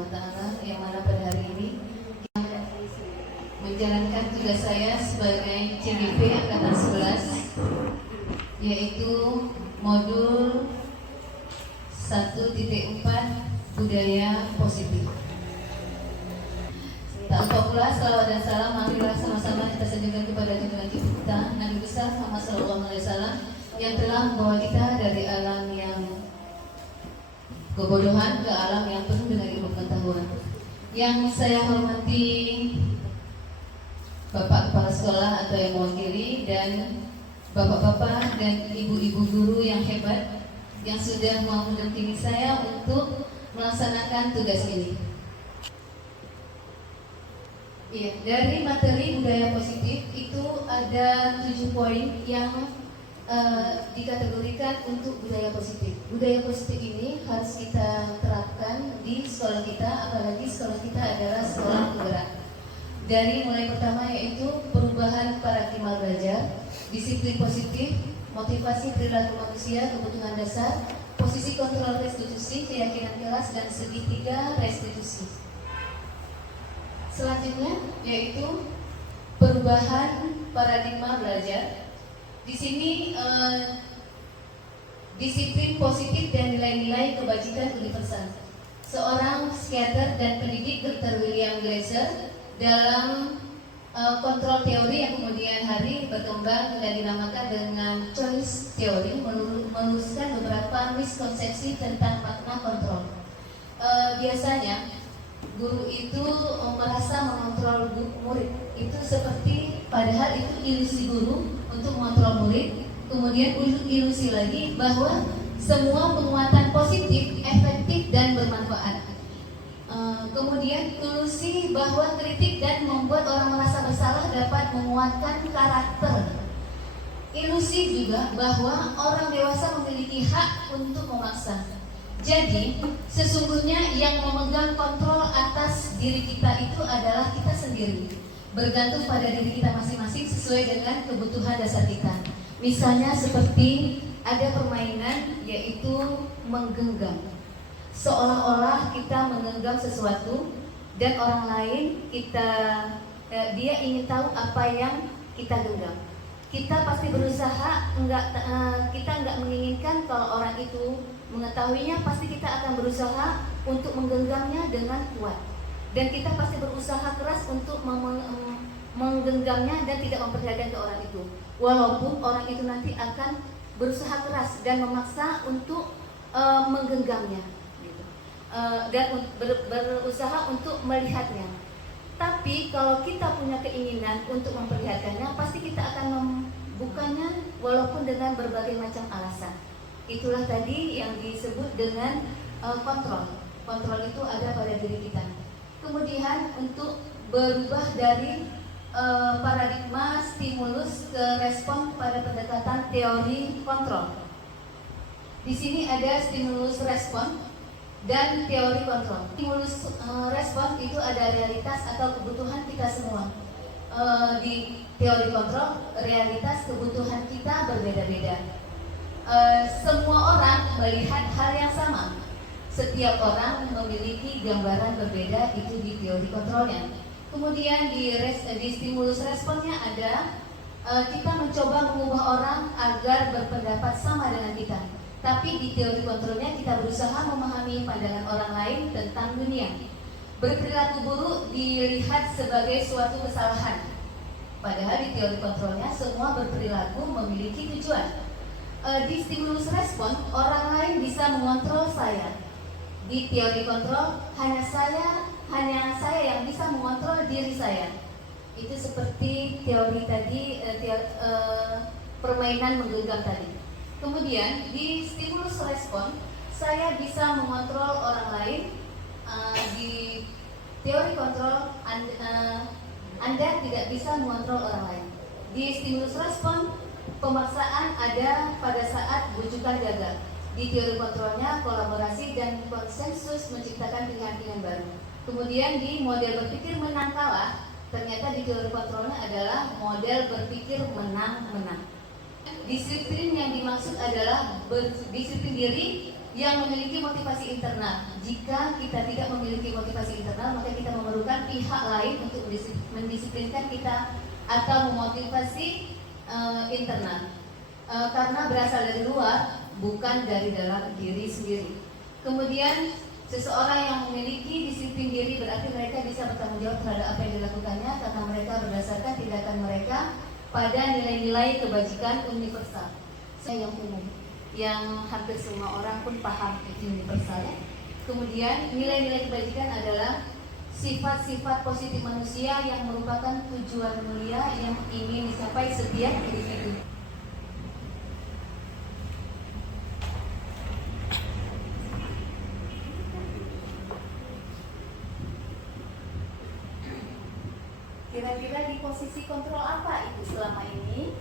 Subhanahu wa Ta'ala, yang mana pada hari ini menjalankan tugas saya sebagai CDP Angkatan 11, yaitu modul 1.4 budaya positif. Tanpa pula salawat dan salam, marilah sama-sama kita sanjungkan kepada junjungan kita Nabi besar Muhammad SAW yang telah membawa kita dari alam yang kebodohan ke alam yang penuh dengan ilmu pengetahuan. Yang saya hormati Bapak Kepala Sekolah atau yang mewakili, dan Bapak-bapak dan Ibu-ibu guru yang hebat yang sudah mau mendampingi saya untuk melaksanakan tugas ini. Iya, dari materi budaya positif itu ada 7 poin yang dikategorikan untuk budaya positif. Budaya positif ini harus kita terapkan di sekolah kita, apalagi sekolah kita adalah sekolah penggerak. Dari mulai pertama yaitu perubahan paradigma belajar, disiplin positif, motivasi perilaku manusia, kebutuhan dasar, posisi kontrol restitusi, keyakinan kelas, dan segitiga restitusi. Selanjutnya yaitu perubahan paradigma belajar. Di sini disiplin positif dan nilai-nilai kebajikan universal. Seorang psikiater dan pendidik Dr. William Glasser dalam kontrol teori yang kemudian hari berkembang dan dinamakan dengan choice theory meluruskan beberapa miskonsepsi tentang makna kontrol. Biasanya guru itu merasa mengontrol murid itu seperti, padahal itu ilusi guru untuk mengontrol murid. Kemudian ilusi lagi bahwa semua penguatan positif efektif dan bermanfaat. Kemudian ilusi bahwa kritik dan membuat orang merasa bersalah dapat menguatkan karakter. Ilusi juga bahwa orang dewasa memiliki hak untuk memaksa. Jadi, sesungguhnya yang memegang kontrol atas diri kita itu adalah kita sendiri, bergantung pada diri kita masing-masing sesuai dengan kebutuhan dasar kita. Misalnya seperti ada permainan yaitu menggenggam. Seolah-olah kita menggenggam sesuatu dan orang lain dia ingin tahu apa yang kita genggam. Kita pasti berusaha, kita nggak menginginkan kalau orang itu mengetahuinya, pasti kita akan berusaha untuk menggenggamnya dengan kuat. Dan kita pasti berusaha keras untuk menggenggamnya dan tidak memperlihatkan ke orang itu. Walaupun orang itu nanti akan berusaha keras dan memaksa untuk menggenggamnya, gitu. Dan berusaha untuk melihatnya. Tapi kalau kita punya keinginan untuk memperlihatkannya, pasti kita akan membukanya walaupun dengan berbagai macam alasan. Itulah tadi yang disebut dengan kontrol. Kontrol itu ada pada diri kita. Kemudian untuk berubah dari paradigma stimulus ke respon pada pendekatan teori kontrol. Di sini ada stimulus respon dan teori kontrol. Stimulus respon itu ada realitas atau kebutuhan kita semua. Di teori kontrol, realitas kebutuhan kita berbeda-beda. Semua orang melihat hal yang sama. Setiap orang memiliki gambaran berbeda, itu di teori kontrolnya. Kemudian di stimulus responnya ada kita mencoba mengubah orang agar berpendapat sama dengan kita. Tapi di teori kontrolnya kita berusaha memahami pandangan orang lain tentang dunia. Berperilaku buruk dilihat sebagai suatu kesalahan. Padahal di teori kontrolnya semua berperilaku memiliki tujuan. Di stimulus respon, orang lain bisa mengontrol saya. Di teori kontrol, hanya saya yang bisa mengontrol diri saya. Itu seperti teori tadi, permainan menggenggam tadi. Kemudian di stimulus respon, saya bisa mengontrol orang lain. Di teori kontrol, Anda tidak bisa mengontrol orang lain. Di stimulus respon, pemaksaan ada pada saat bujukan gagal. Di teori kontrolnya, kolaborasi dan konsensus menciptakan pilihan-pilihan baru. Kemudian di model berpikir menang kalah, ternyata di teori kontrolnya adalah model berpikir menang-menang. Disiplin yang dimaksud adalah berdisiplin diri yang memiliki motivasi internal. Jika kita tidak memiliki motivasi internal, maka kita memerlukan pihak lain untuk mendisiplinkan kita atau memotivasi internal. Karena berasal dari luar, bukan dari dalam diri sendiri. Kemudian seseorang yang memiliki disiplin diri berarti mereka bisa bertanggung jawab terhadap apa yang dilakukannya karena mereka berdasarkan tindakan mereka pada nilai-nilai kebajikan universal. Yang umum, yang hampir semua orang pun paham itu universal ya. Kemudian nilai-nilai kebajikan adalah sifat-sifat positif manusia yang merupakan tujuan mulia yang ingin dicapai setiap individu. Kira-kira di posisi kontrol apa Ibu selama ini?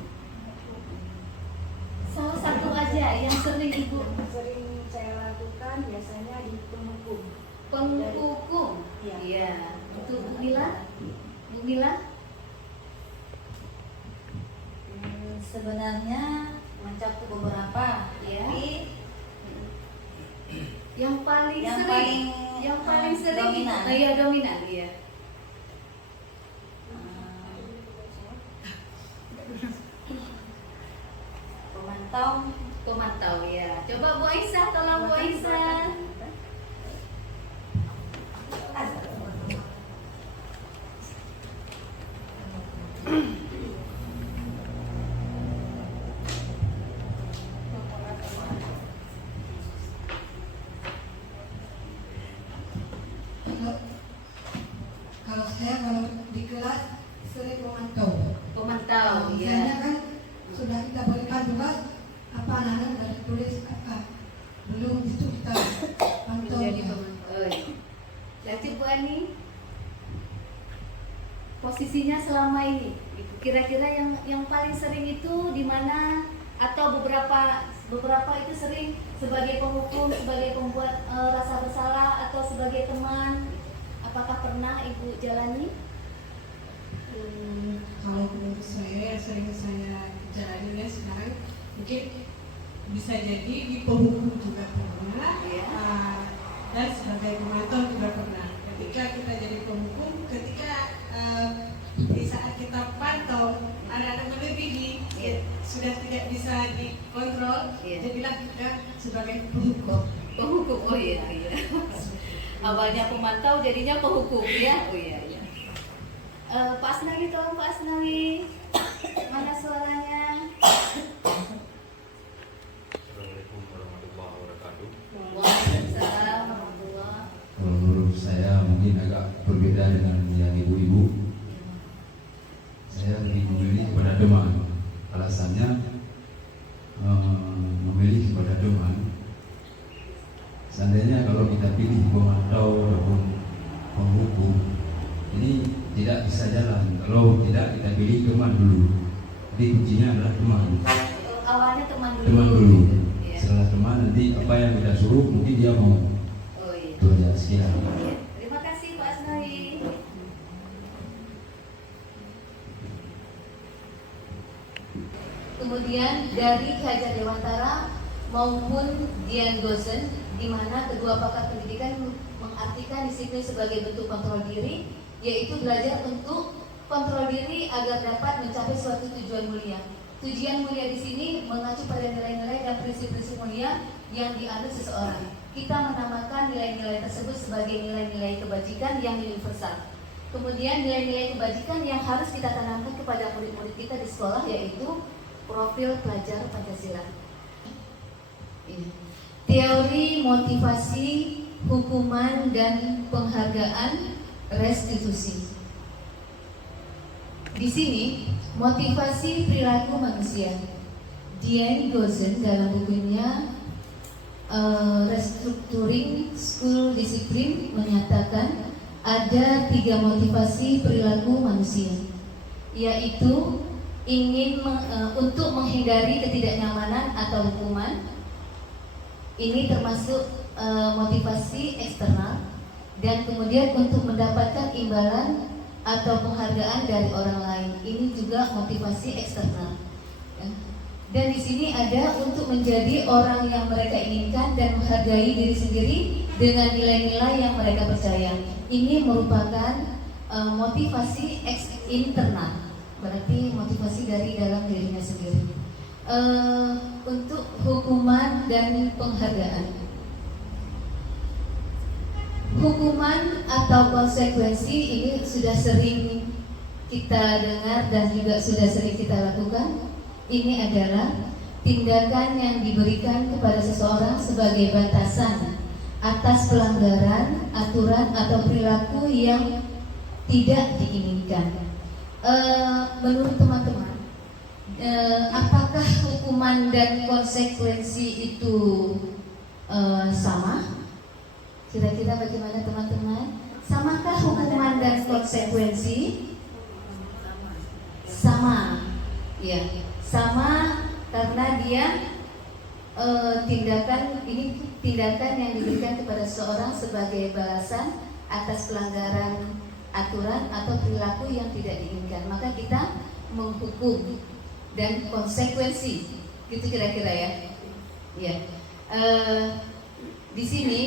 Salah satu aja yang sering Ibu saya lakukan biasanya di penghukum. Penghukum? Iya. Untuk Bu Mila? Bu Mila? Sebenarnya mencakup beberapa, Ya. tapi Yang paling sering dominan. Iya, dominan, iya. Pemantau ya. Coba Bu Aisyah, tolong Bu Aisyah. Kalau di kelas sering memantau. Pemantau, Misalnya ya. kan sudah kita berikan tugas apa anak-anak sudah ditulis apa belum, itu kita pantau. Menjadi ya. pemantau. Jadi Bu Ani, posisinya selama ini, kira-kira yang paling sering itu di mana? Atau beberapa itu sering sebagai penghukum, sebagai pembuat rasa bersalah, atau sebagai teman? Apakah pernah Ibu jalani? Kalau menurut saya yang sering saya jalani sekarang mungkin bisa jadi di penghukum juga pernah, Ya. dan sebagai pemantau juga pernah. Ketika kita jadi penghukum, ketika di saat kita pantau anak-anak melebihi, Ya. sudah tidak bisa dikontrol, Ya. jadilah kita sebagai penghukum. Penghukum, oh iya. Awalnya pemantau, jadinya penghukum ya. Oh iya. Pak Asnawi, tolong Pak Asnawi. Mana suaranya? Assalamualaikum warahmatullahi wabarakatuh. Waalaikumsalam warahmatullahi. Menurut saya mungkin agak berbeda dengan yang ibu-ibu. Saya lebih memilih kepada teman. Alasannya memilih kepada teman. Seandainya kalau kita pilih pemantau ataupun penghukum, ini tidak bisa jalan kalau tidak kita pilih teman dulu. Jadi kuncinya adalah teman. Awalnya teman dulu. Teman dulu. Ya. Setelah teman nanti apa yang kita suruh mungkin dia mau. Oh iya. Itu aja sekian. Ya. Terima kasih Pak Asnawi. Kemudian dari Ki Hajar Dewantara maupun Dian Gosen, di mana kedua pakar pendidikan mengartikan disiplin sebagai bentuk kontrol diri, yaitu belajar untuk kontrol diri agar dapat mencapai suatu tujuan mulia. Tujuan mulia di sini mengacu pada nilai-nilai dan prinsip-prinsip mulia yang dianut seseorang. Kita menamakan nilai-nilai tersebut sebagai nilai-nilai kebajikan yang universal. Kemudian nilai-nilai kebajikan yang harus kita tanamkan kepada murid-murid kita di sekolah yaitu profil pelajar Pancasila. Teori motivasi, hukuman dan penghargaan restitusi. Di sini motivasi perilaku manusia. Dian Gosen dalam bukunya Restructuring School Discipline menyatakan ada 3 motivasi perilaku manusia, yaitu ingin untuk menghindari ketidaknyamanan atau hukuman. Ini termasuk motivasi eksternal, dan kemudian untuk mendapatkan imbalan atau penghargaan dari orang lain. Ini juga motivasi eksternal. Dan di sini ada untuk menjadi orang yang mereka inginkan dan menghargai diri sendiri dengan nilai-nilai yang mereka percaya. Ini merupakan motivasi internal, berarti motivasi dari dalam dirinya sendiri. Untuk hukuman dan penghargaan. Hukuman atau konsekuensi ini sudah sering kita dengar dan juga sudah sering kita lakukan. Ini adalah tindakan yang diberikan kepada seseorang sebagai batasan atas pelanggaran, aturan atau perilaku yang tidak diinginkan. Menurut teman-teman, apakah hukuman dan konsekuensi itu sama? Kira-kira bagaimana teman-teman? Samakah hukuman dan konsekuensi? Sama, ya, sama karena dia tindakan yang diberikan kepada seseorang sebagai balasan atas pelanggaran aturan atau perilaku yang tidak diinginkan. Maka kita menghukum dan konsekuensi, gitu kira-kira ya. Ya, di sini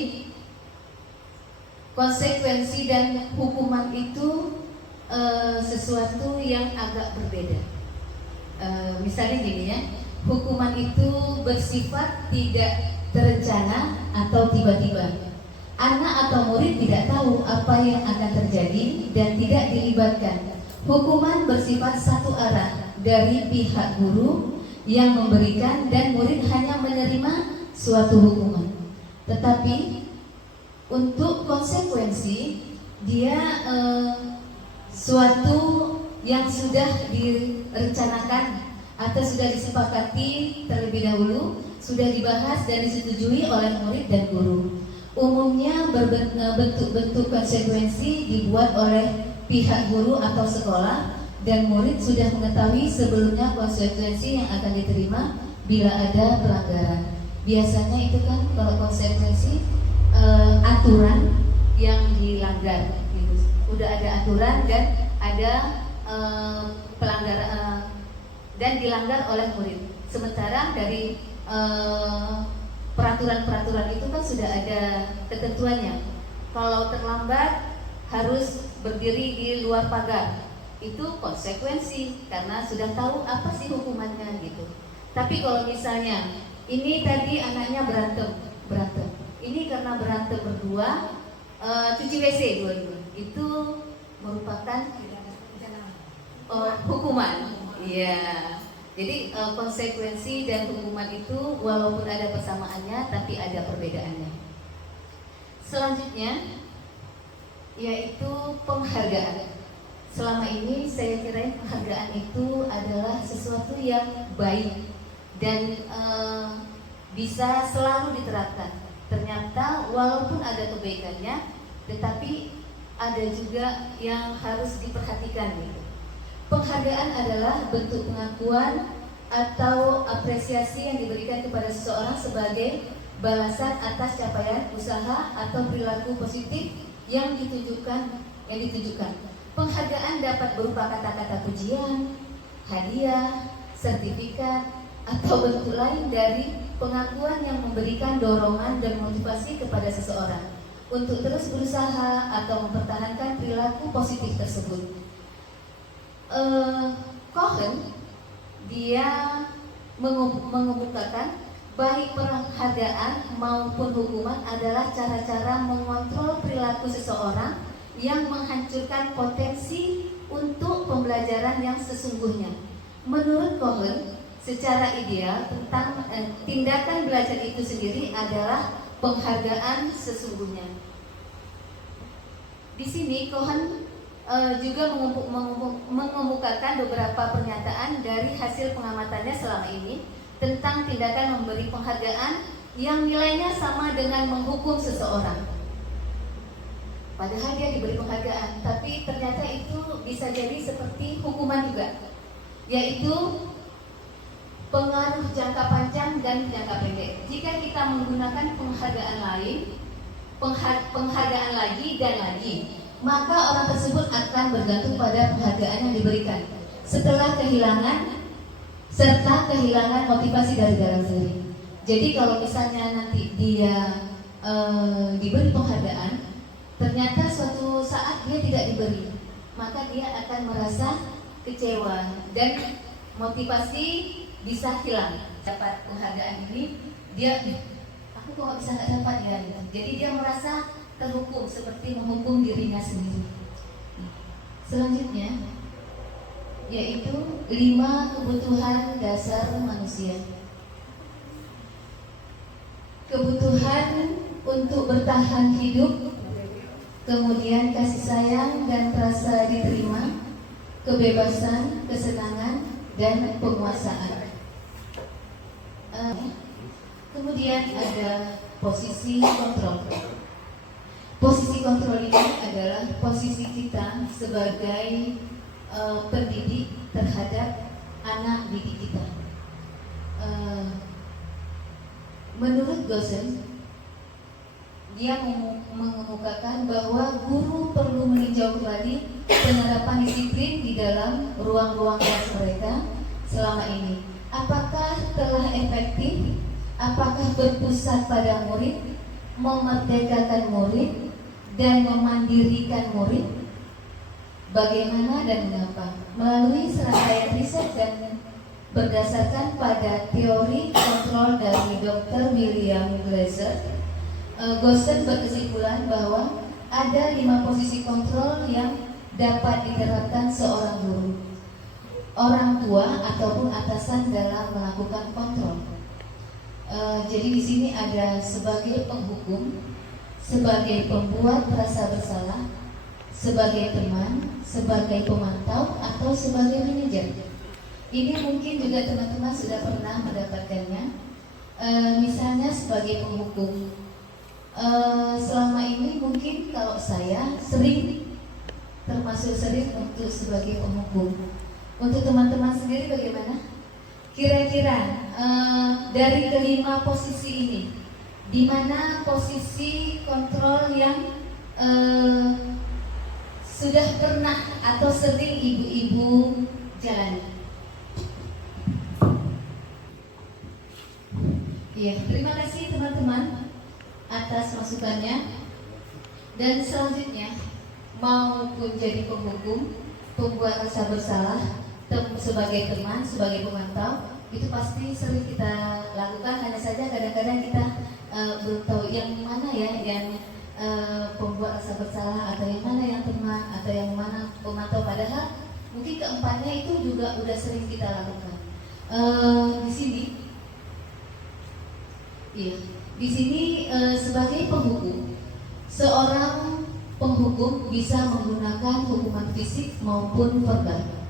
konsekuensi dan hukuman itu sesuatu yang agak berbeda. Misalnya gini ya, hukuman itu bersifat tidak terencana atau tiba-tiba. Anak atau murid tidak tahu apa yang akan terjadi dan tidak dilibatkan. Hukuman bersifat satu arah dari pihak guru yang memberikan dan murid hanya menerima suatu hukuman. Tetapi untuk konsekuensi dia suatu yang sudah direncanakan atau sudah disepakati terlebih dahulu, sudah dibahas dan disetujui oleh murid dan guru. Umumnya bentuk-bentuk konsekuensi dibuat oleh pihak guru atau sekolah, dan murid sudah mengetahui sebelumnya konsekuensi yang akan diterima bila ada pelanggaran. Biasanya itu kan kalau konsekuensi aturan yang dilanggar gitu. Udah ada aturan dan ada pelanggaran dan dilanggar oleh murid. Sementara dari peraturan-peraturan itu kan sudah ada ketentuannya. Kalau terlambat harus berdiri di luar pagar. Itu konsekuensi karena sudah tahu apa sih hukumannya gitu. Tapi kalau misalnya ini tadi anaknya berantem. Ini karena berantem berdua, cuci WC dua-dua. Itu merupakan hukuman. Iya. Jadi konsekuensi dan hukuman itu walaupun ada persamaannya, tapi ada perbedaannya. Selanjutnya yaitu penghargaan. Selama ini saya kira penghargaan itu adalah sesuatu yang baik dan bisa selalu diterapkan. Ternyata walaupun ada kebaikannya, tetapi ada juga yang harus diperhatikan gitu. Penghargaan adalah bentuk pengakuan atau apresiasi yang diberikan kepada seseorang sebagai balasan atas capaian usaha atau perilaku positif yang ditujukan. Penghargaan dapat berupa kata-kata pujian, hadiah, sertifikat, atau bentuk lain dari pengakuan yang memberikan dorongan dan motivasi kepada seseorang untuk terus berusaha atau mempertahankan perilaku positif tersebut. Cohen dia mengemukakan baik penghargaan maupun hukuman adalah cara-cara mengontrol perilaku seseorang yang menghancurkan potensi untuk pembelajaran yang sesungguhnya. Menurut Cohen, secara ideal tentang tindakan belajar itu sendiri adalah penghargaan sesungguhnya. Di sini Cohen juga mengemukakan beberapa pernyataan dari hasil pengamatannya selama ini tentang tindakan memberi penghargaan yang nilainya sama dengan menghukum seseorang. Padahal dia diberi penghargaan, tapi ternyata itu bisa jadi seperti hukuman juga, yaitu pengaruh jangka panjang dan jangka pendek. Jika kita menggunakan penghargaan lain, penghargaan lagi dan lagi, maka orang tersebut akan bergantung pada penghargaan yang diberikan. Setelah kehilangan serta kehilangan motivasi dari dalam diri. Jadi kalau misalnya nanti dia diberi penghargaan, ternyata suatu saat dia tidak diberi, maka dia akan merasa kecewa dan motivasi bisa hilang. Dapat penghargaan ini, dia aku kok bisa nggak dapat ya? Jadi dia merasa terhukum, seperti menghukum dirinya sendiri. Selanjutnya yaitu 5 kebutuhan dasar manusia. Kebutuhan untuk bertahan hidup, kemudian kasih sayang dan rasa diterima, kebebasan, kesenangan, dan penguasaan. Kemudian ada posisi kontrol. Posisi kontrol ini adalah posisi kita sebagai pendidik terhadap anak didik kita. Menurut Gosen, dia mengemukakan bahwa guru perlu meninjau kembali penerapan disiplin di dalam ruang-ruang kelas mereka selama ini. Apakah telah efektif? Apakah berpusat pada murid, memerdekakan murid, dan memandirikan murid? Bagaimana dan mengapa? Melalui serangkaian riset dan berdasarkan pada teori kontrol dari Dr. William Glasser, Gosen berkesimpulan bahwa ada 5 posisi kontrol yang dapat diterapkan seorang guru, orang tua ataupun atasan dalam melakukan kontrol. Jadi di sini ada sebagai penghukum, sebagai pembuat rasa bersalah, sebagai teman, sebagai pemantau, atau sebagai manajer. Ini mungkin juga teman-teman sudah pernah mendapatkannya. Misalnya sebagai penghukum. Selama ini mungkin kalau saya termasuk sering untuk sebagai penghukum. Untuk teman-teman sendiri bagaimana? Kira-kira dari kelima posisi ini, di mana posisi kontrol yang sudah pernah atau sering ibu-ibu jalani? Iya, terima kasih teman-teman atas masukannya. Dan selanjutnya, maupun jadi penghukum, pembuat rasa bersalah, sebagai teman, sebagai pemantau, itu pasti sering kita lakukan. Hanya saja kadang-kadang kita belum tahu yang mana ya yang pembuat rasa bersalah, atau yang mana yang teman, atau yang mana pemantau. Padahal mungkin keempatnya itu juga udah sering kita lakukan. Di sini sebagai penghukum, seorang penghukum bisa menggunakan hukuman fisik maupun verbal.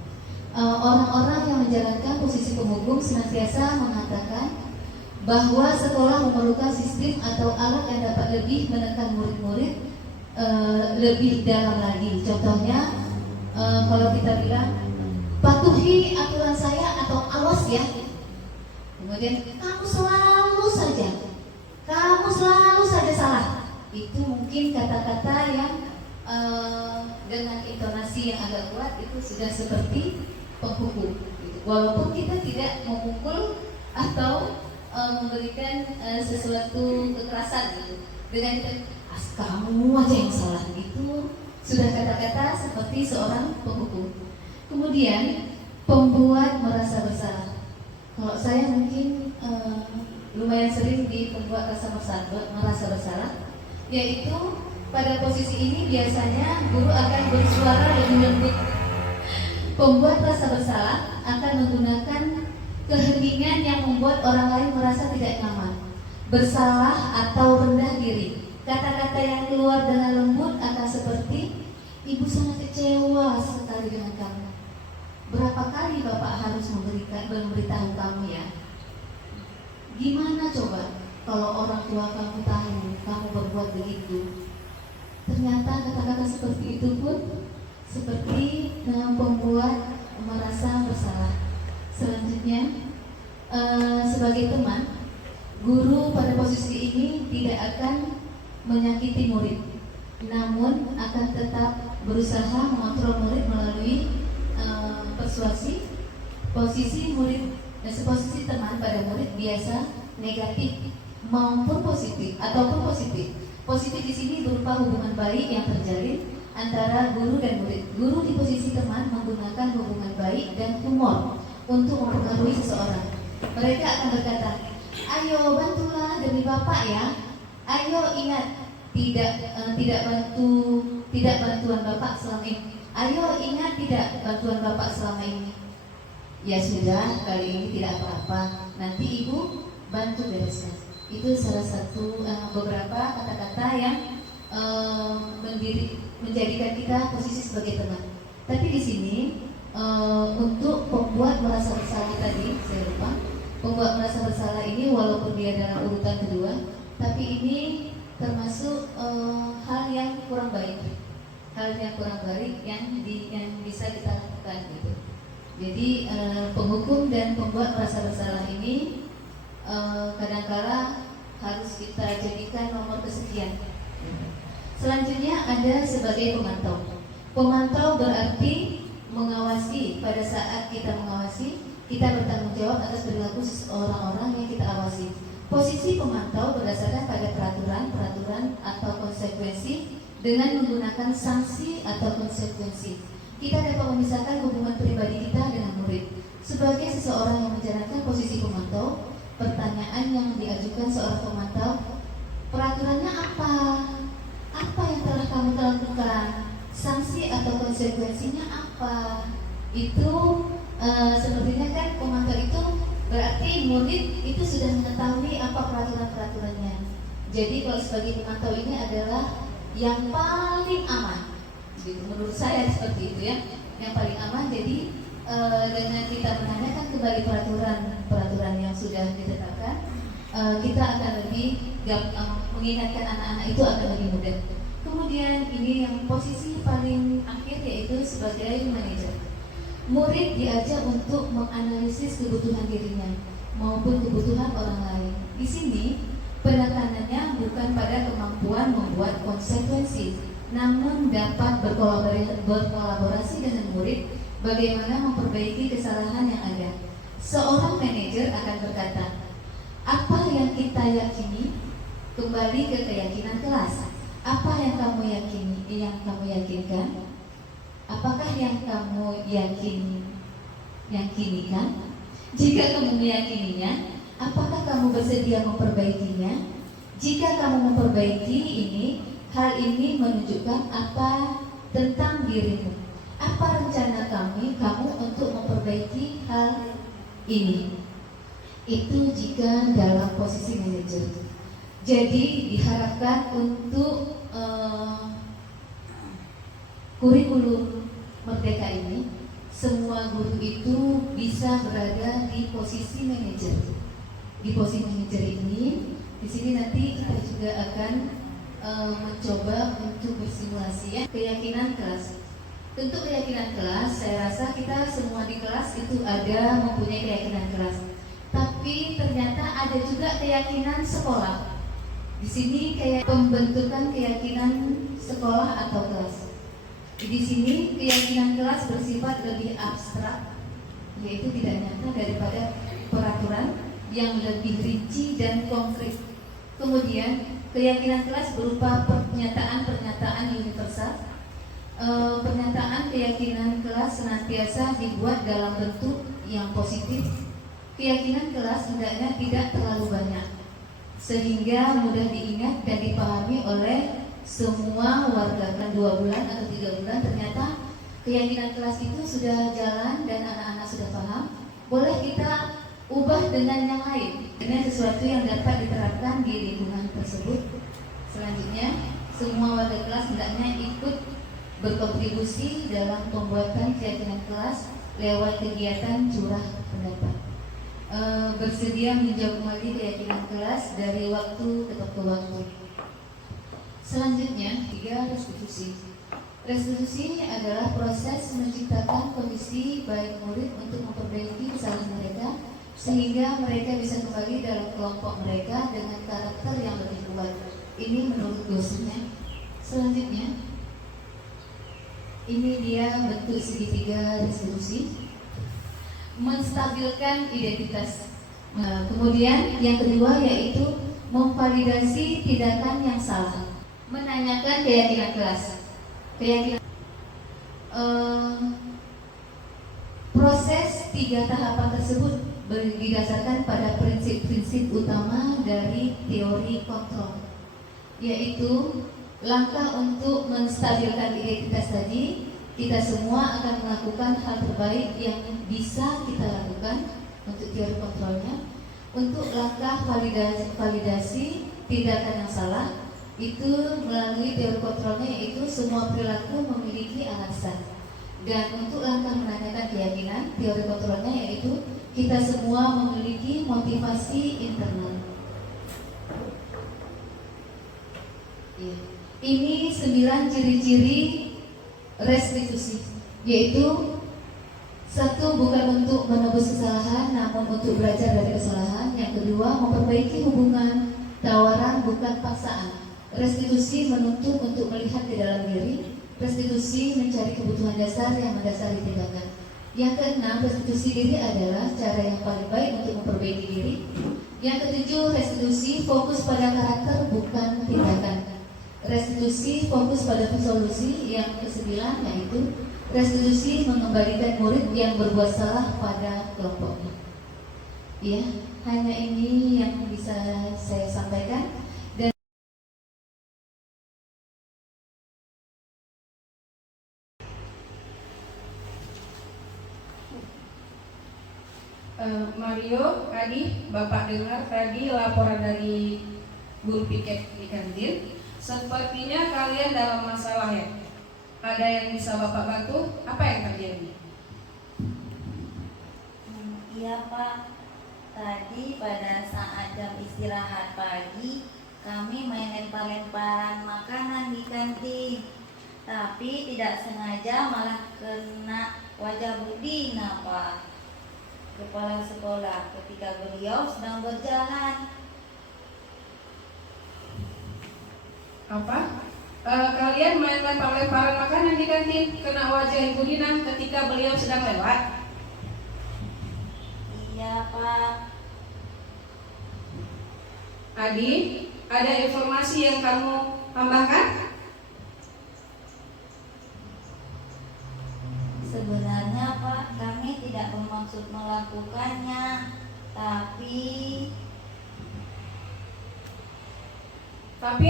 Orang-orang yang menjalankan posisi penghukum senantiasa mengatakan bahwa sekolah memerlukan sistem atau alat yang dapat lebih menekan murid-murid lebih dalam lagi. Contohnya, kalau kita bilang patuhi aturan saya atau awas ya, kemudian kamu selalu saja salah. Itu mungkin kata-kata yang dengan intonasi yang agak kuat itu sudah seperti penghukum. Walaupun kita tidak memukul atau memberikan sesuatu kekerasan gitu, dengan kamu aja yang salah, itu sudah kata-kata seperti seorang penghukum. Kemudian pembuat merasa bersalah. Kalau saya mungkin lumayan sering di pembuat merasa bersalah, yaitu pada posisi ini biasanya guru akan bersuara lebih lembut. Pembuat rasa bersalah akan menggunakan keheningan yang membuat orang lain merasa tidak nyaman, bersalah atau rendah diri. Kata-kata yang keluar dengan lembut akan seperti, ibu sangat kecewa sekali dengan kamu. Berapa kali bapak harus memberitahu kamu ya? Gimana coba kalau orang tua kamu tahu kamu berbuat begitu? Ternyata kata-kata seperti itu pun seperti pembuat merasa bersalah. Selanjutnya, sebagai teman, guru pada posisi ini tidak akan menyakiti murid, namun akan tetap berusaha mengontrol murid melalui persuasi. Posisi murid Dan posisi teman pada murid biasa negatif maupun positif ataupun positif. Positif di sini berupa hubungan baik yang terjalin antara guru dan murid. Guru di posisi teman menggunakan hubungan baik dan humor untuk mempengaruhi seseorang. Mereka akan berkata, ayo bantulah demi Bapak ya. Ayo ingat tidak bantuan Bapak selama ini. Ayo ingat tidak bantuan Bapak selama ini. Ya sudah, kali ini tidak apa-apa. Nanti Ibu bantu bereskan. Itu salah satu beberapa kata-kata yang menjadikan kita posisi sebagai teman. Tapi di sini untuk pembuat merasa bersalah tadi, saya lupa. Pembuat merasa bersalah ini walaupun dia dalam urutan kedua, tapi ini termasuk hal yang kurang baik. Hal yang kurang baik yang bisa kita lakukan gitu. Jadi penghukum dan pembuat merasa bersalah ini kadang-kala harus kita jadikan nomor kesekian. Selanjutnya ada sebagai pemantau. Pemantau berarti mengawasi. Pada saat kita mengawasi, kita bertanggung jawab atas perilaku orang-orang yang kita awasi. Posisi pemantau berdasarkan pada peraturan atau konsekuensi dengan menggunakan sanksi atau konsekuensi. Kita dapat memisahkan hubungan pribadi kita dengan murid. Sebagai seseorang yang menjalankan posisi pemantau, pertanyaan yang diajukan seorang pemantau, peraturannya apa? Apa yang telah kamu lakukan? Sanksi atau konsekuensinya apa? Itu sepertinya kan pemantau itu berarti murid itu sudah mengetahui apa peraturan-peraturannya. Jadi kalau sebagai pemantau ini adalah yang paling aman. Gitu, menurut saya seperti itu ya, yang paling aman. Jadi dengan kita menanyakan kembali peraturan yang sudah ditetapkan, kita akan lebih mengingatkan anak-anak itu akan lebih mudah. Kemudian ini yang posisi paling akhir yaitu sebagai manajer. Murid diajak untuk menganalisis kebutuhan dirinya maupun kebutuhan orang lain. Di sini penekanannya bukan pada kemampuan membuat konsekuensi, namun dapat berkolaborasi dengan murid bagaimana memperbaiki kesalahan yang ada. Seorang manajer akan berkata, apa yang kita yakini kembali ke keyakinan kelas. Apa yang kamu yakini, yang kamu yakinkan? Apakah yang kamu yakinikan? Jika kamu meyakininya, apakah kamu bersedia memperbaikinya? Jika kamu memperbaiki ini, hal ini menunjukkan apa tentang dirimu. Apa rencana kamu untuk memperbaiki hal ini? Itu jika dalam posisi manajer. Jadi diharapkan untuk kurikulum Merdeka ini, semua guru itu bisa berada di posisi manajer. Di posisi manajer ini, di sini nanti kita juga akan mencoba untuk bersimulasi ya. Keyakinan kelas. Tentu keyakinan kelas, saya rasa kita semua di kelas itu ada mempunyai keyakinan kelas. Tapi ternyata ada juga keyakinan sekolah. Di sini kayak pembentukan keyakinan sekolah atau kelas. Di sini keyakinan kelas bersifat lebih abstrak, yaitu tidak nyata daripada peraturan yang lebih rinci dan konkret. Kemudian keyakinan kelas berupa pernyataan-pernyataan universal. Pernyataan keyakinan kelas senantiasa dibuat dalam bentuk yang positif. Keyakinan kelas hendaknya tidak terlalu banyak, sehingga mudah diingat dan dipahami oleh semua warga. Kan 2 bulan atau 3 bulan ternyata keyakinan kelas itu sudah jalan dan anak-anak sudah paham, boleh kita ubah dengan yang lain, dengan sesuatu yang dapat diterapkan di lingkungan tersebut. Selanjutnya, semua warga kelas hendaknya ikut berkontribusi dalam pembuatan keyakinan kelas lewat kegiatan curah pendapat. Bersedia meninjau kembali keyakinan kelas dari waktu ke waktu. Selanjutnya, 3. Restitusi. Restitusi adalah proses menciptakan kondisi baik murid untuk memperbaiki kesalahan mereka sehingga mereka bisa kembali dalam kelompok mereka dengan karakter yang lebih kuat. Ini menurut dosennya. Selanjutnya, ini dia bentuk segitiga restitusi. menstabilkan identitas. Kemudian yang kedua yaitu memvalidasi tindakan yang salah, menanyakan keyakinan kelas. Proses 3 tahapan tersebut didasarkan pada prinsip-prinsip utama dari teori kontrol, yaitu langkah untuk menstabilkan identitas tadi. Kita semua akan melakukan hal terbaik yang bisa kita lakukan untuk teori kontrolnya. Untuk langkah validasi tindakan yang salah itu melalui teori kontrolnya, yaitu semua perilaku memiliki alasan. Dan untuk langkah menanyakan keyakinan, teori kontrolnya yaitu kita semua memiliki motivasi internal. Ini 9 ciri-ciri restitusi, yaitu 1. Bukan untuk menebus kesalahan, namun untuk belajar dari kesalahan. Yang kedua, memperbaiki hubungan, tawaran bukan paksaan. Restitusi menuntut untuk melihat ke dalam diri. Restitusi mencari kebutuhan dasar yang mendasari tindakan. Yang keenam, restitusi diri adalah cara yang paling baik untuk memperbaiki diri. Yang ketujuh, restitusi fokus pada karakter bukan tindakan. Restitusi fokus pada solusi. Yang kesembilan yaitu restitusi mengembalikan murid yang berbuat salah pada kelompoknya. Ya, hanya ini yang bisa saya sampaikan. Dan Mario, Adi, Bapak dengar tadi laporan dari guru piket di kantin. Sepertinya kalian dalam masalah ya. Ada yang bisa Bapak bantu? Apa yang terjadi? Iya Pak, tadi pada saat jam istirahat pagi kami main lempar-lemparan makanan di kantin. Tapi tidak sengaja malah kena wajah Bu Dina Pak, kepala sekolah, ketika beliau sedang berjalan. Apa? Kalian main lempar-lemparan makanan di kantin, kena wajah Ibu Dina ketika beliau sedang lewat? Iya Pak. Adi, ada informasi yang kamu tambahkan? Sebenarnya Pak, kami tidak bermaksud melakukannya, tapi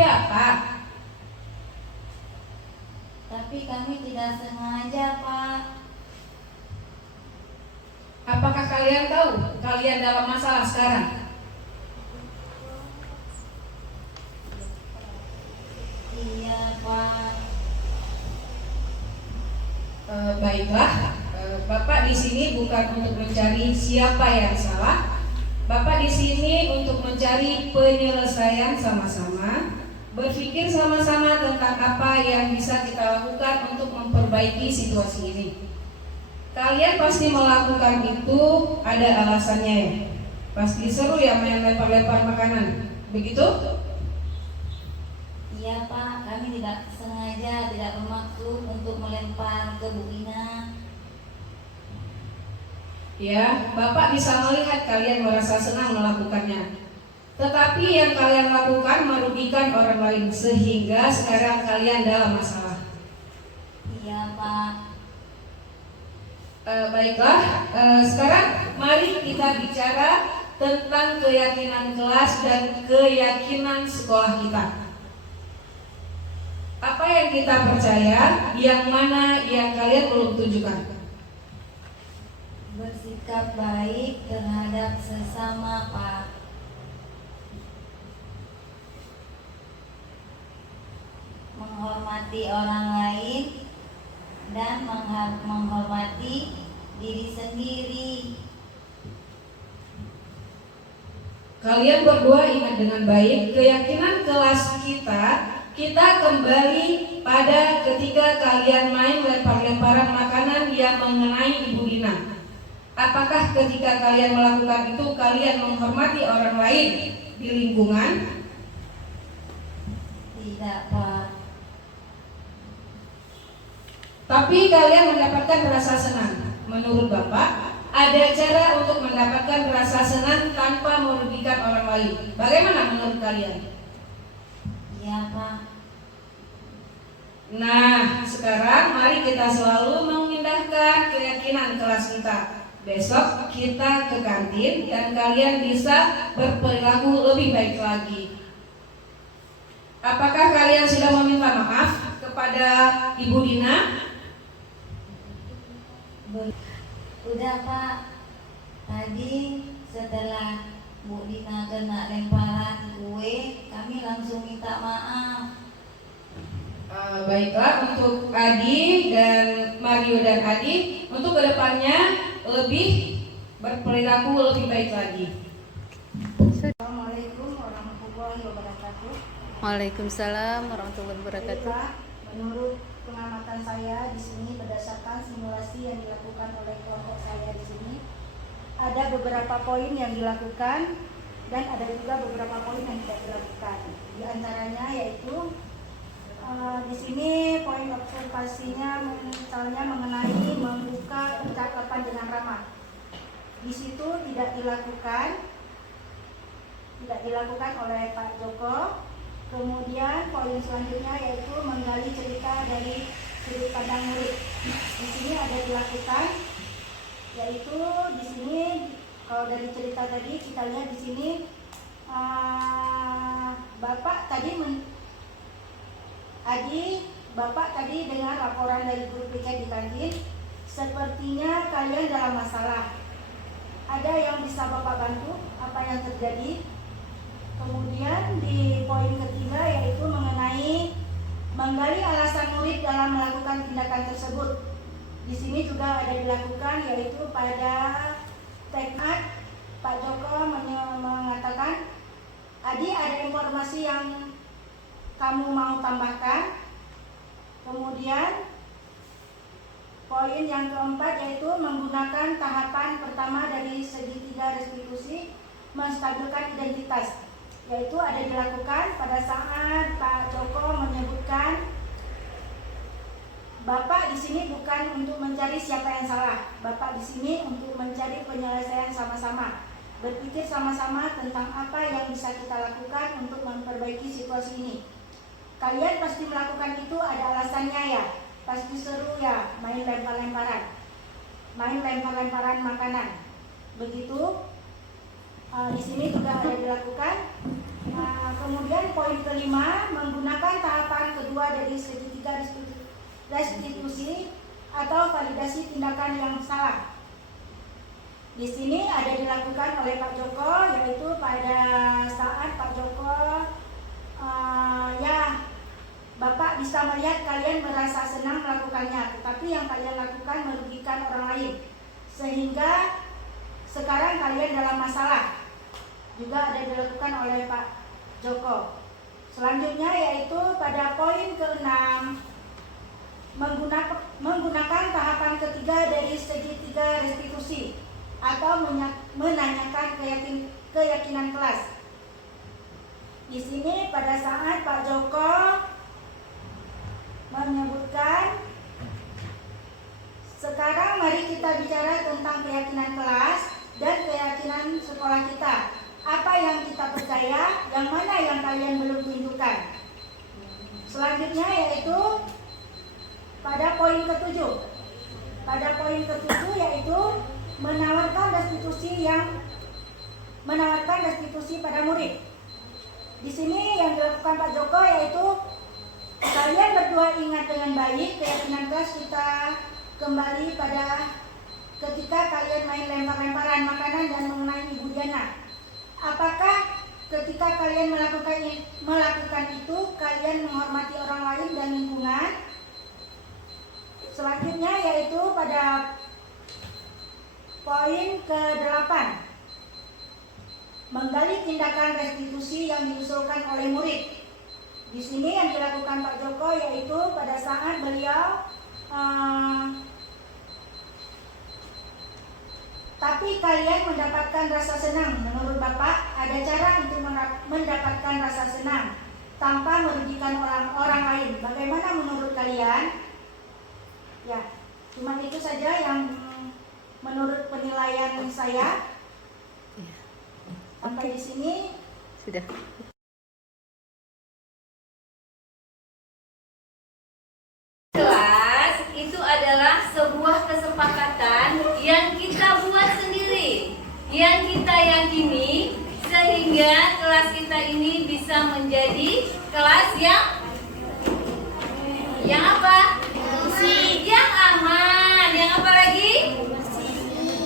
apa? Tapi kami tidak sengaja Pak. Apakah kalian tahu kalian dalam masalah sekarang? Iya Pak. Baiklah, Bapak di sini bukan untuk mencari siapa yang salah. Bapak di sini untuk mencari penyelesaian sama-sama, berpikir sama-sama tentang apa yang bisa kita lakukan untuk memperbaiki situasi ini. Kalian pasti melakukan itu ada alasannya ya. Pasti seru ya main lempar-lempar makanan, begitu? Iya Pak, kami tidak sengaja, tidak bermaksud untuk melempar ke Bu Ina. Ya, Bapak bisa melihat kalian merasa senang melakukannya. Tetapi yang kalian lakukan merugikan orang lain, sehingga sekarang kalian dalam masalah. Iya Pak. Baiklah, sekarang mari kita bicara tentang keyakinan kelas dan keyakinan sekolah kita. Apa yang kita percaya, yang mana yang kalian belum tunjukkan? Bersikap baik terhadap sesama Pak. Menghormati orang lain dan menghormati diri sendiri. Kalian berdua ingat dengan baik, keyakinan kelas kita kembali pada ketika kalian main lempar-lemparan makanan yang mengenai Ibu Dina. Apakah ketika kalian melakukan itu kalian menghormati orang lain di lingkungan? Tidak Pak. Tapi kalian mendapatkan rasa senang. Menurut Bapak, ada cara untuk mendapatkan rasa senang tanpa merugikan orang lain. Bagaimana menurut kalian? Iya Pak. Nah, sekarang mari kita selalu mengindahkan keyakinan kelas kita. Besok kita ke kantin dan kalian bisa berperilaku lebih baik lagi. Apakah kalian sudah meminta maaf kepada Ibu Dina? Udah Pak. Tadi setelah Bu Dina kena lemparan kue, kami langsung minta maaf. Baiklah, untuk Adi dan Mario dan Adi, untuk kedepannya lebih berperilaku lebih baik lagi. Assalamualaikum warahmatullahi wabarakatuh. Waalaikumsalam warahmatullahi wabarakatuh. Baiklah, menurut pengamatan saya di sini berdasarkan simulasi yang dilakukan oleh kelompok saya di sini, ada beberapa poin yang dilakukan dan ada juga beberapa poin yang tidak dilakukan. Di antaranya yaitu di sini poin observasinya misalnya mengenai membuka percakapan dengan ramah. Di situ tidak dilakukan oleh Pak Joko. Kemudian poin selanjutnya yaitu menggali cerita dari sudut pandang murid. Di sini ada dilakukan, yaitu di sini kalau dari cerita tadi kita lihat di sini Bapak tadi dengar laporan dari guru PK di kantin, sepertinya kalian dalam masalah. Ada yang bisa Bapak bantu? Apa yang terjadi? Kemudian di poin ketiga yaitu mengenai menggali alasan murid dalam melakukan tindakan tersebut. Di sini juga ada dilakukan yaitu pada tekad Pak Joko mengatakan, Adi ada informasi yang kamu mau tambahkan. Kemudian poin yang keempat yaitu menggunakan tahapan pertama dari segitiga restitusi menstabilkan identitas, yaitu ada dilakukan pada saat Pak Joko menyebutkan Bapak di sini bukan untuk mencari siapa yang salah, Bapak di sini untuk mencari penyelesaian sama-sama, berpikir sama-sama tentang apa yang bisa kita lakukan untuk memperbaiki situasi ini. Kalian pasti melakukan itu ada alasannya ya, pasti seru ya, main lempar-lemparan makanan. Begitu. Di sini juga ada dilakukan. Kemudian poin kelima, menggunakan tahapan kedua dari segitiga restitusi atau validasi tindakan yang salah. Di sini ada dilakukan oleh Pak Joko, yaitu pada saat Pak Joko Bapak bisa melihat kalian merasa senang melakukannya, tetapi yang kalian lakukan merugikan orang lain, sehingga sekarang kalian dalam masalah. Juga ada dilakukan oleh Pak Joko. Selanjutnya yaitu pada poin ke-6, menggunakan tahapan ketiga dari segitiga restitusi atau menanyakan keyakinan kelas. Di sini pada saat Pak Joko menyebutkan, sekarang mari kita bicara tentang keyakinan kelas dan keyakinan sekolah kita. Apa yang kita percaya, yang mana yang kalian belum tunjukkan. Selanjutnya yaitu pada poin ke-7. Pada poin ke-7 yaitu menawarkan restitusi pada murid. Di sini yang dilakukan Pak Joko yaitu kalian berdua ingat dengan baik keyakinan kelas kita kembali pada ketika kalian main lempar-lemparan makanan dan mengenai Ibu Diana. Apakah ketika kalian melakukan itu kalian menghormati orang lain dan lingkungan? Selanjutnya yaitu pada poin ke-8, menggali tindakan restitusi yang diusulkan oleh murid. Di sini yang dilakukan Pak Joko yaitu pada saat beliau tapi kalian mendapatkan rasa senang. Menurut Bapak ada cara untuk mendapatkan rasa senang tanpa merugikan orang lain. Bagaimana menurut kalian? Ya, cuma itu saja yang menurut penilaian saya sampai di sini Sudah. Kelas itu adalah sebuah kesepakatan yang kita buat sendiri, yang kita yakini sehingga kelas kita ini bisa menjadi kelas yang apa? Yang aman, yang apa lagi?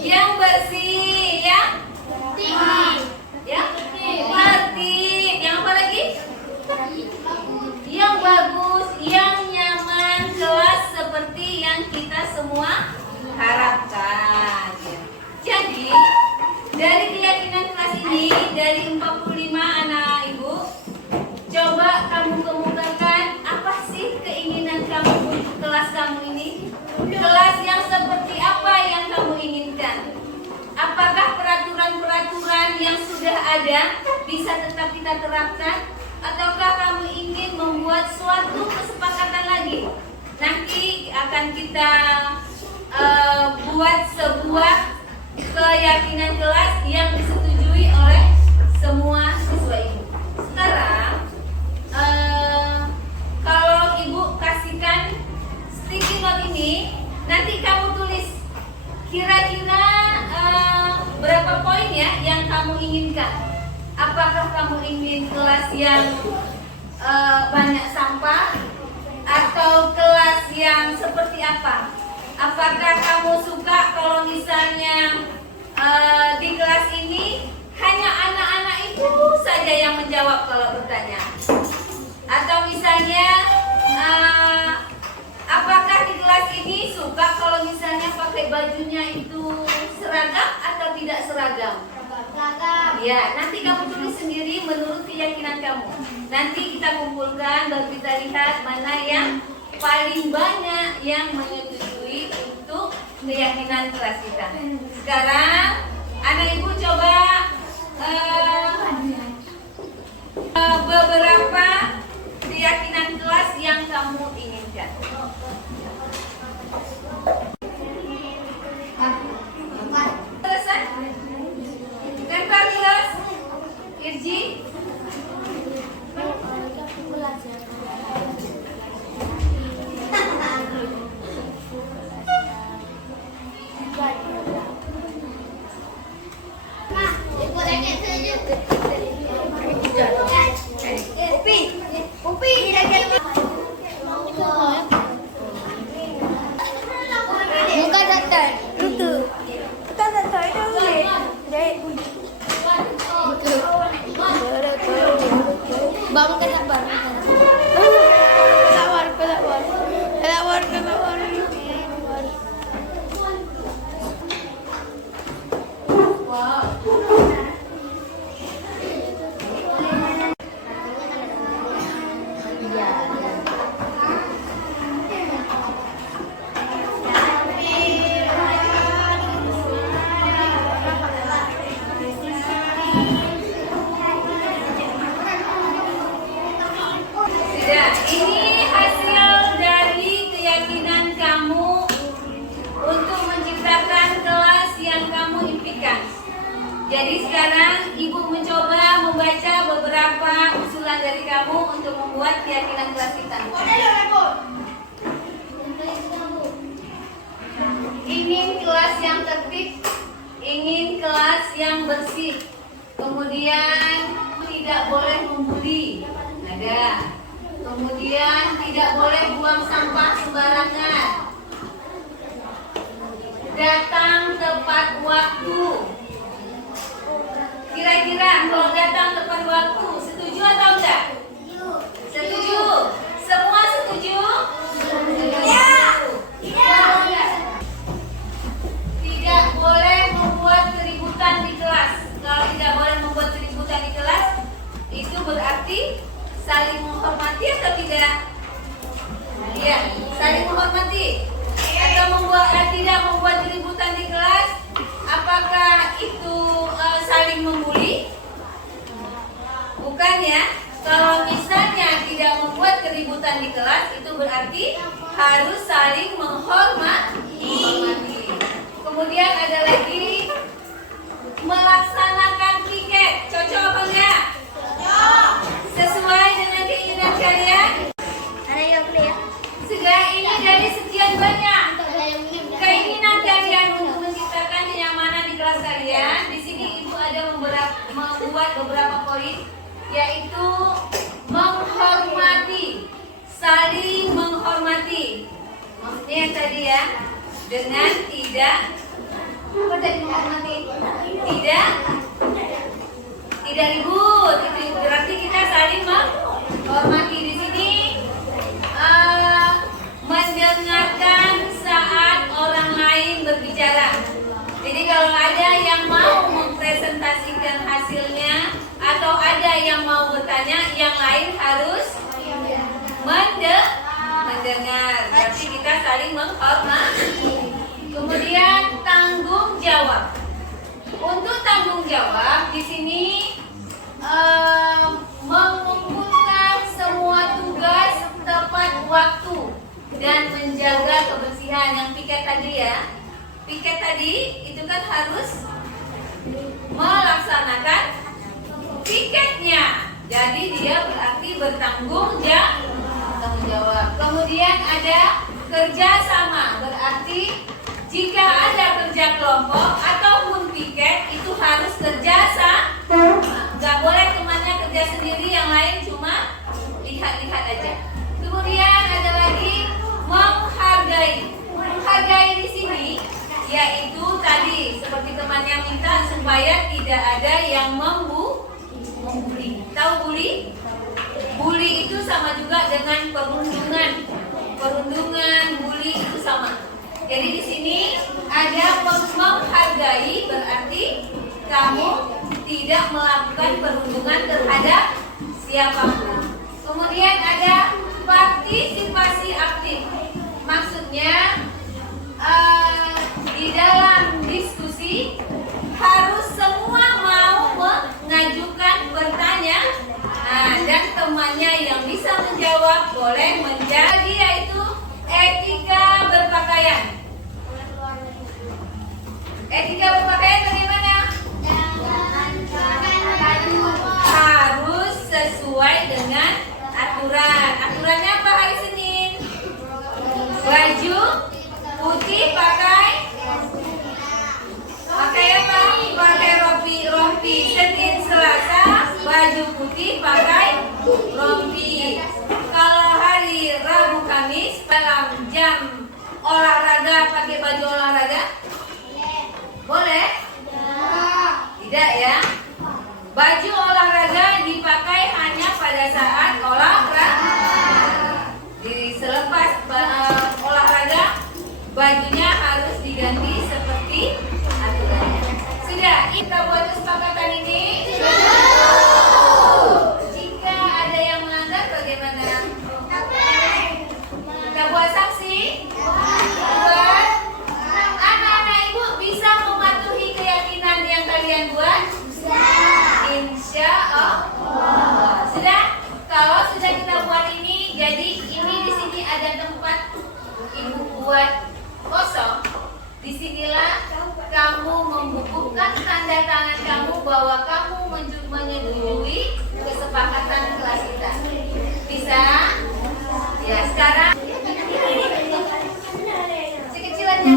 Yang bersih, yang tertib, yang apa lagi? Yang bagus, yang nyaman, kelas seperti yang kita semua harapkan. Jadi, dari keyakinan kelas ini, dari 45 anak ibu, coba kamu kemukakan apa sih keinginan kamu untuk kelas kamu ini? Kelas yang seperti apa yang kamu inginkan? Apakah peraturan-peraturan yang sudah ada bisa tetap kita terapkan? Ataukah kamu ingin membuat suatu kesepakatan lagi? Nanti akan kita buat sebuah keyakinan kelas yang disetujui oleh semua siswa ibu. Sekarang kalau ibu kasihkan sticky note ini, nanti kamu tulis kira-kira berapa poin ya yang kamu inginkan. Apakah kamu ingin kelas yang banyak sampah atau kelas yang seperti apa? Apakah kamu suka kalau misalnya di kelas ini hanya anak-anak itu saja yang menjawab kalau bertanya? Atau misalnya apakah di kelas ini suka kalau misalnya pakai bajunya itu seragam atau tidak seragam? Ya, nanti kamu tulis sendiri menurut keyakinan kamu. Nanti kita kumpulkan baru kita lihat mana yang paling banyak yang menyetujui untuk keyakinan kelas kita. Sekarang anak ibu coba beberapa keyakinan kelas yang kamu inginkan. Selesai? Tempat kelas Irji. Buka datar. Itu. Buka datar itu. Bang kena bar. Sabar, sabar. Sabar, sabar. Ya, ini hasil dari keyakinan kamu untuk menciptakan kelas yang kamu impikan. Jadi sekarang ibu mencoba membaca beberapa usulan dari kamu untuk membuat keyakinan kelas kita. Ingin kelas yang tertib, ingin kelas yang bersih, kemudian tidak boleh membuli, ada. Kemudian tidak boleh buang sampah sembarangan. Datang tepat waktu. Kira-kira kalau datang tepat waktu, setuju atau enggak? Setuju. Semua setuju? Ya. Tidak boleh membuat keributan di kelas. Kalau tidak boleh membuat keributan di kelas, itu berarti saling menghormati atau tidak? Iya, saling menghormati. Atau tidak membuat keributan di kelas, apakah itu saling membuli? Bukan ya. Kalau misalnya tidak membuat keributan di kelas, itu berarti harus saling menghormati. Kemudian ada ya, dengan tidak ribut. Itu berarti kita saling menghormati. Di sini mendengarkan saat orang lain berbicara. Jadi kalau ada yang mau mempresentasikan hasilnya atau ada yang mau bertanya, yang lain harus mendengar. Berarti kita saling menghormati. Kemudian tanggung jawab. Untuk tanggung jawab di sini mengumpulkan semua tugas tepat waktu dan menjaga kebersihan. Yang piket tadi ya, piket tadi itu kan harus melaksanakan piketnya. Jadi dia berarti bertanggung jawab. Kemudian ada kerjasama, berarti jika ada kerja kelompok ataupun piket itu harus kerjasama. Gak boleh temannya kerja sendiri, yang lain cuma lihat-lihat aja. Kemudian ada lagi menghargai. Menghargai di sini yaitu tadi seperti temannya minta supaya tidak ada yang membuli. Tahu bully? Bully itu sama juga dengan perundungan. Perundungan, bully itu sama. Jadi di sini ada menghargai, berarti kamu tidak melakukan perundungan terhadap siapapun. Kemudian ada partisipasi aktif. Maksudnya di dalam diskusi harus semua mau mengajukan pertanyaan. Dan temannya yang bisa menjawab boleh menjadi, yaitu etika berpakaian. Etika berpakaian bagaimana? Harus sesuai dengan aturan. Aturannya apa hari Senin? Baju putih pakai apa? Pakai rompi. Senin Selasa baju putih pakai rompi. Kalau hari Rabu Kamis dalam jam olahraga pakai baju olahraga? Boleh? Tidak ya. Baju olahraga dipakai hanya pada saat olahraga. Selepas olahraga bajunya harus diganti seperti aturannya. Sudah, kita buat kesepakatan ini. Jika ada yang melanggar bagaimana? Kita buat sanksi. Buat anak-anak ibu bisa mematuhi keyakinan yang kalian buat? Insya Allah. Sudah? Kalau sudah kita buat ini, jadi ini di sini ada tempat ibu buat kosong. Disinilah kamu membukukan tanda tangan kamu bahwa kamu menyetujui kesepakatan kelas kita. Bisa? Ya, sekarang kecil-kecil aja.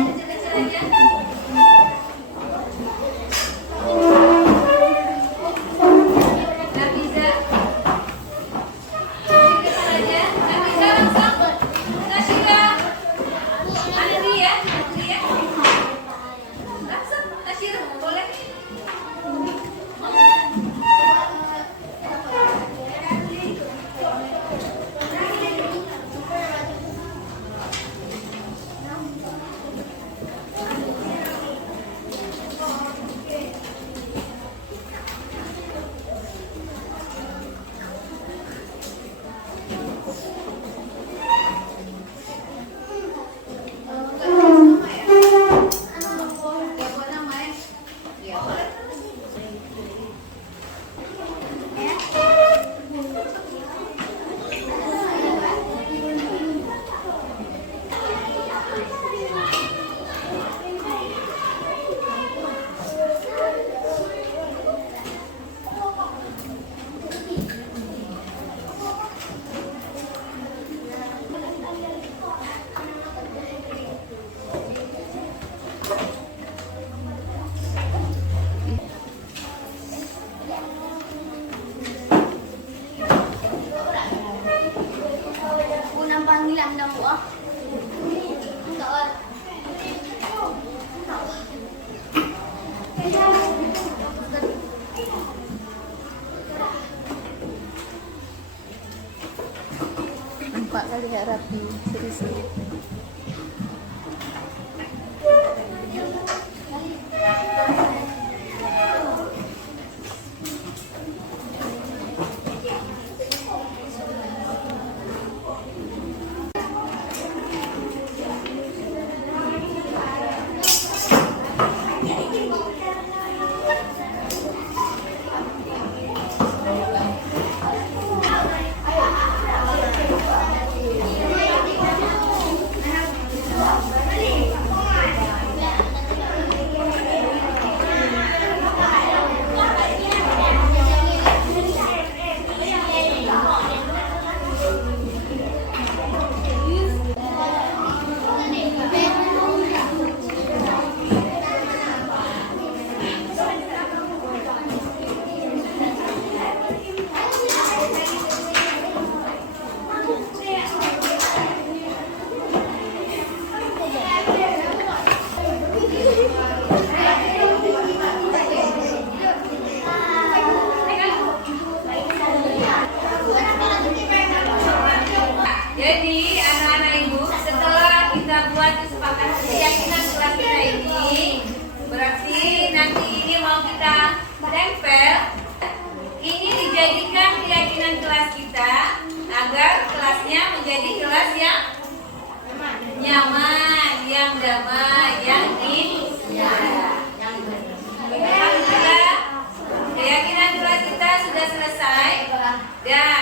Panggilan na mo ah. Jadi anak-anak ibu, setelah kita buat kesepakatan keyakinan kelas kita ini, berarti nanti ini mau kita tempel. Ini dijadikan keyakinan kelas kita agar kelasnya menjadi kelas yang nyaman, yang damai, yang indah. Alhamdulillah, keyakinan kelas kita sudah selesai dan